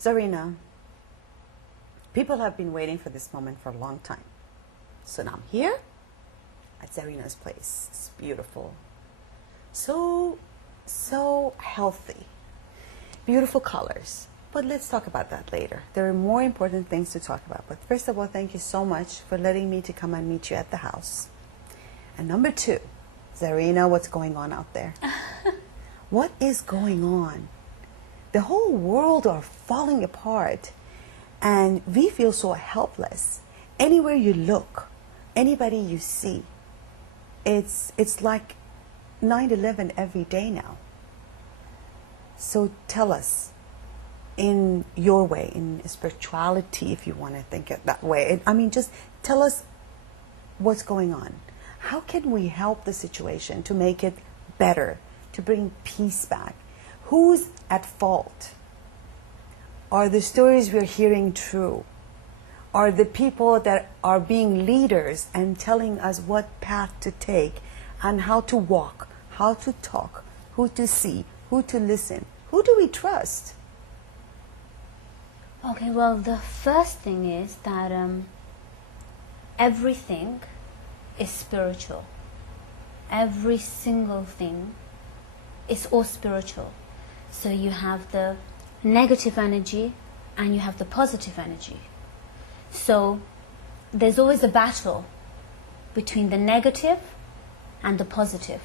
Zarina, people have been waiting for this moment for a long time. So now I'm here at Zarina's place. It's beautiful. So healthy. Beautiful colors. But let's talk about that later. There are more important things to talk about. But first of all, thank you so much for letting me to come and meet you at the house. And number two, Zarina, what's going on out there? What is going on? The whole world are falling apart and we feel so helpless. Anywhere you look, anybody you see, it's like 9/11 every day now. So tell us, in your way, in spirituality, if you want to think it that way, I mean, just tell us what's going on. How can we help the situation to make it better, to bring peace back? Who's at fault? Are the stories we're hearing true? Are the people that are being leaders and telling us what path to take and how to walk, how to talk, who to see, who to listen? Who do we trust? Okay, well, the first thing is that everything is spiritual. Every single thing is all spiritual. So you have the negative energy and you have the positive energy. So there's always a battle between the negative and the positive.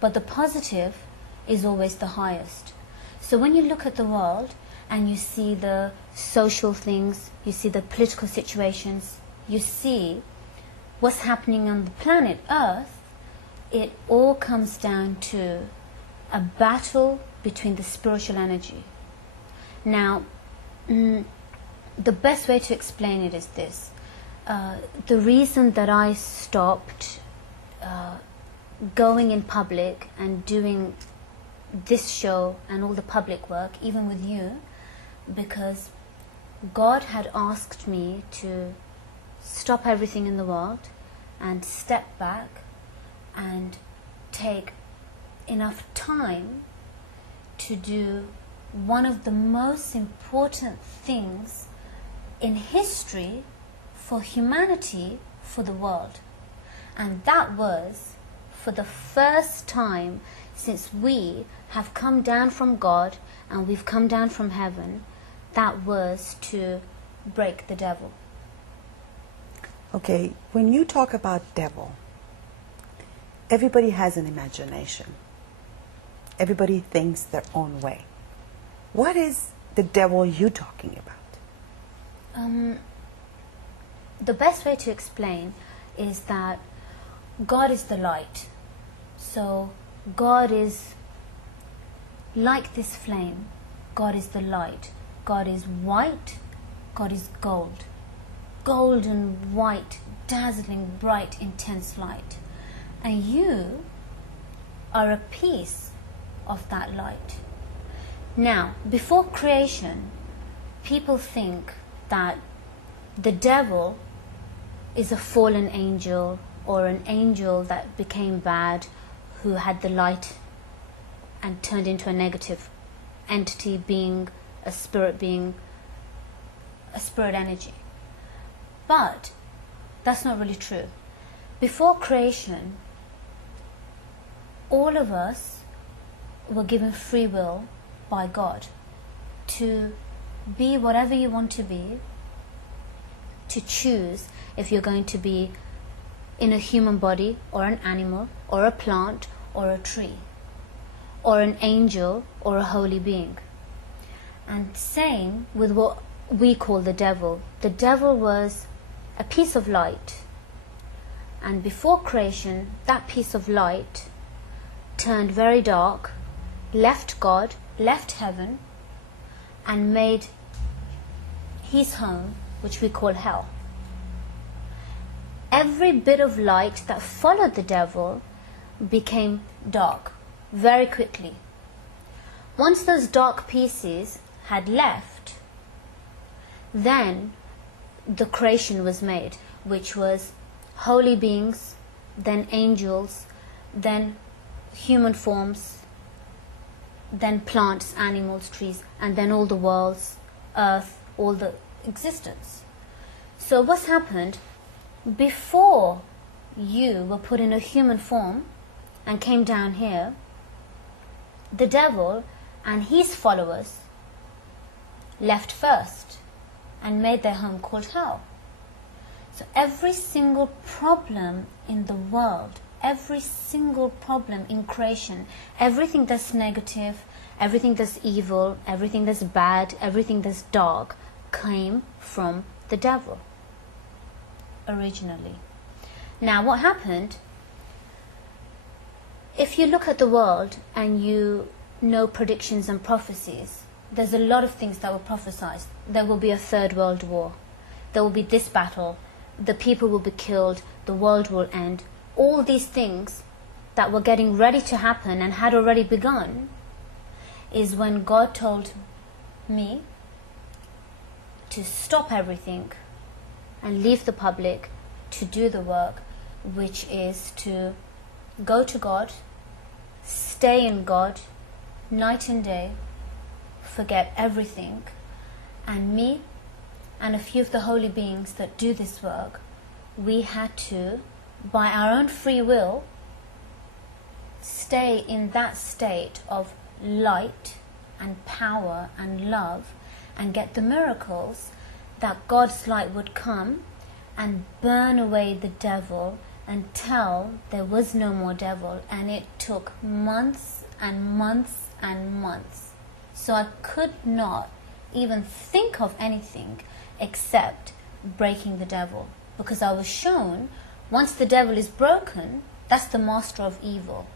But the positive is always the highest. So when you look at the world and you see the social things, you see the political situations, you see what's happening on the planet Earth, it all comes down to a battle between the spiritual energy. Now, the best way to explain it is this. The reason that I stopped going in public and doing this show and all the public work, even with you, because God had asked me to stop everything in the world and step back and take enough time to do one of the most important things in history for humanity, for the world. And that was, for the first time since we have come down from God and we've come down from heaven, that was to break the devil. Okay, when you talk about devil, everybody has an imagination. Everybody thinks their own way. What is the devil you talking about? The best way to explain is that God is the light. So God is like this flame. God is the light. God is white. God is gold. Golden, white, dazzling, bright, intense light. And you are a piece of that light. Now, before creation, people think that the devil is a fallen angel or an angel that became bad, who had the light and turned into a negative entity, being a spirit energy. But that's not really true. Before creation, all of us were given free will by God to be whatever you want to be, to choose if you're going to be in a human body or an animal or a plant or a tree or an angel or a holy being. And same with what we call the devil. The devil was a piece of light, and before creation that piece of light turned very dark, left God, left heaven, and made his home, which we call hell. Every bit of light that followed the devil became dark very quickly. Once those dark pieces had left, then the creation was made, which was holy beings, then angels, then human forms, then plants, animals, trees, and then all the worlds earth, all the existence. So what's happened? Before you were put in a human form and came down here, the devil and his followers left first and made their home called hell. So every single problem in the world, every single problem in creation, everything that's negative, everything that's evil, everything that's bad, everything that's dark, came from the devil originally. Now what happened, if you look at the world and you know predictions and prophecies, there's a lot of things that were prophesied. There will be a third world war. There will be this battle. The people will be killed. The world will end. All these things that were getting ready to happen and had already begun is when God told me to stop everything and leave the public to do the work, which is to go to God, stay in God, night and day, forget everything, and me and a few of the holy beings that do this work, we had to, by our own free will, stay in that state of light and power and love and get the miracles that God's light would come and burn away the devil until there was no more devil. And it took months and months and months. So I could not even think of anything except breaking the devil, because I was shown once the devil is broken, that's the master of evil.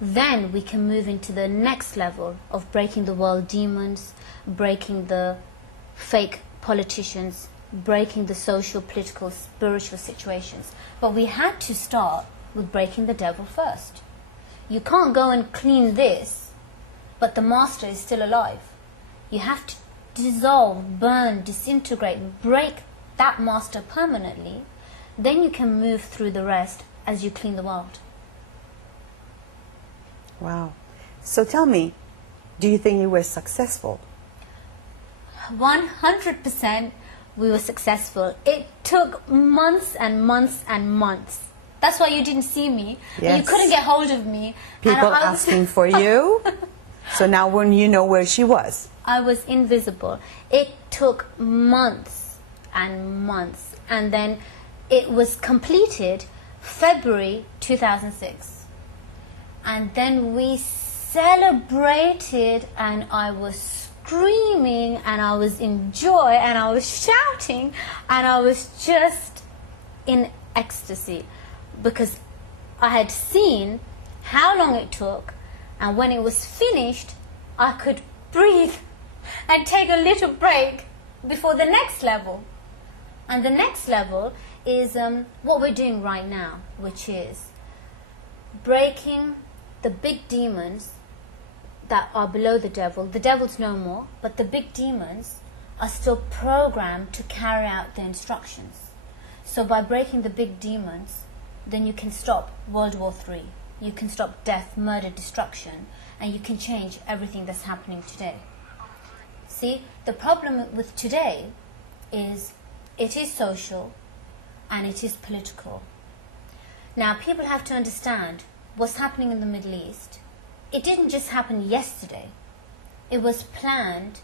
Then we can move into the next level of breaking the world demons, breaking the fake politicians, breaking the social, political, spiritual situations. But we had to start with breaking the devil first. You can't go and clean this, but the master is still alive. You have to dissolve, burn, disintegrate, break that master permanently. Then you can move through the rest as you clean the world. Wow. So tell me, do you think you were successful? 100% we were successful. It took months and months and months. That's why you didn't see me. Yes. You couldn't get hold of me. People asking for you. So now when you know where she was. I was invisible. It took months and months. And then it was completed February 2006. And then we celebrated, and I was screaming, and I was in joy, and I was shouting, and I was just in ecstasy, because I had seen how long it took, and when it was finished, I could breathe and take a little break before the next level. And the next level is what we're doing right now, which is breaking the big demons that are below the devil. The devil's no more, but the big demons are still programmed to carry out the instructions. So by breaking the big demons, then you can stop World War III. You can stop death, murder, destruction, and you can change everything that's happening today. See, the problem with today is it is social and it is political. Now, people have to understand what's happening in the Middle East. It didn't just happen yesterday. It was planned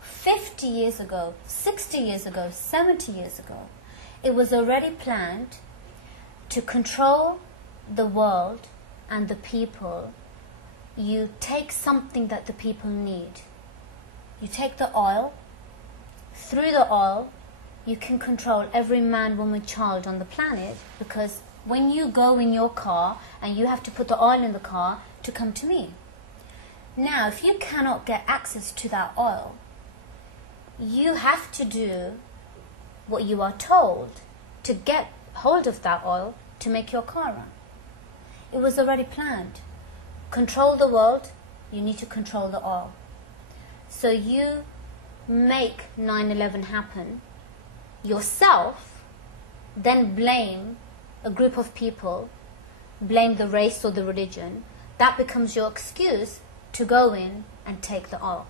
50 years ago, 60 years ago, 70 years ago. It was already planned to control the world and the people. You take something that the people need. You take the oil. Through the oil, you can control every man, woman, child on the planet, because when you go in your car and you have to put the oil in the car to come to me. Now, if you cannot get access to that oil, you have to do what you are told to get hold of that oil to make your car run. It was already planned. Control the world, you need to control the oil. So you make 9/11 happen yourself, then blame a group of people, blame the race or the religion. That becomes your excuse to go in and take the oil.